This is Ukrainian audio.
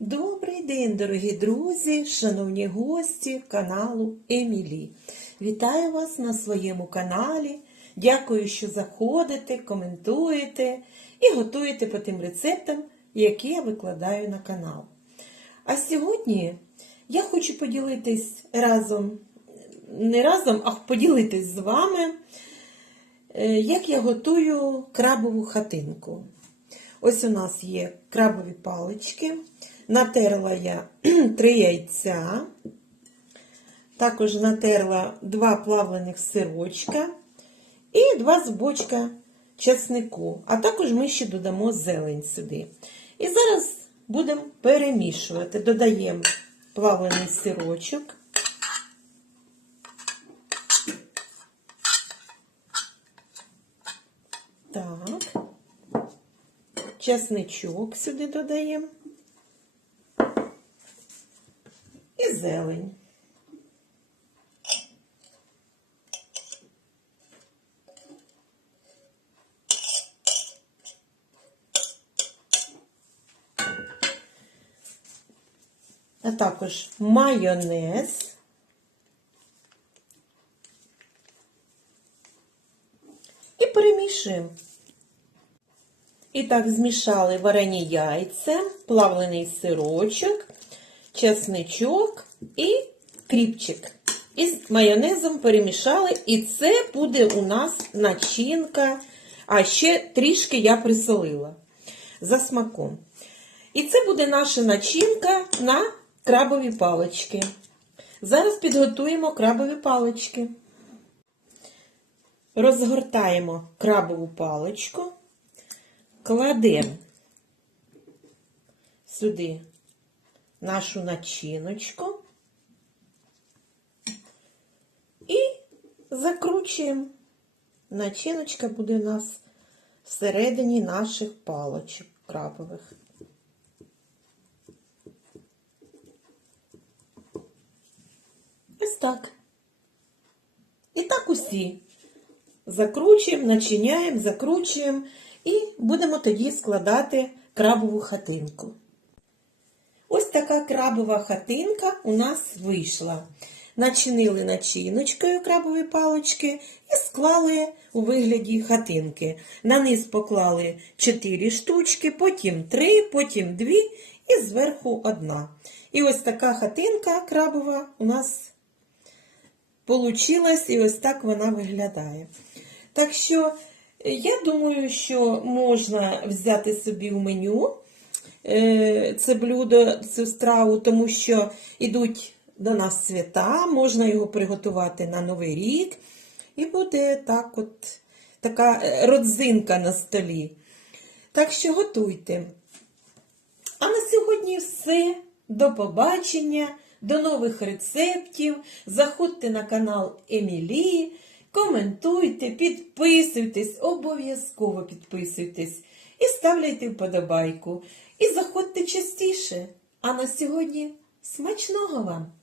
Добрий день, дорогі друзі, шановні гості каналу Емілі. Вітаю вас на своєму каналі. Дякую, що заходите, коментуєте і готуєте по тим рецептам, які я викладаю на канал. А сьогодні я хочу поділитись разом, не разом, а поділитись з вами, е, як я готую крабову хатинку. Ось у нас є крабові палички. Натерла я три яйця. Також натерла два плавлених сирочка і два зубочка часнику. А також ми ще додамо зелень сюди. І зараз будемо перемішувати. Додаємо плавлений сирочок. Так. Часничок сюди додаємо. Зелень. А також майонез. І перемішуємо. І так змішали варені яйця, плавлений сирочок, чесничок і кріпчик. І з майонезом перемішали, і це буде у нас начинка, а ще трішки я присолила за смаком. І це буде наша начинка на крабові палички. Зараз підготуємо крабові палички. Розгортаємо крабову паличку кладемо сюди нашу начиночку і закручуємо. Начиночка буде у нас всередині наших палочок крабових. Ось так. І так усі. Закручуємо, начиняємо, закручуємо. І будемо тоді складати крабову хатинку. Ось така крабова хатинка у нас вийшла. Начинили начиночкою крабові палочки і склали у вигляді хатинки. На низ поклали 4 штучки, потім 3, потім 2 і зверху одна. І ось така хатинка крабова у нас получилась, і ось так вона виглядає. Так що. Я думаю, що можна взяти собі в меню е, це блюдо, цю страву, тому що йдуть до нас свята, можна його приготувати на Новий рік. І буде так от, така е, родзинка на столі. Так що готуйте. А на сьогодні все. До побачення, до нових рецептів. Заходьте на канал Емілії. Коментуйте, підписуйтесь, обов'язково підписуйтесь і ставляйте вподобайку. І заходьте частіше. А на сьогодні смачного вам!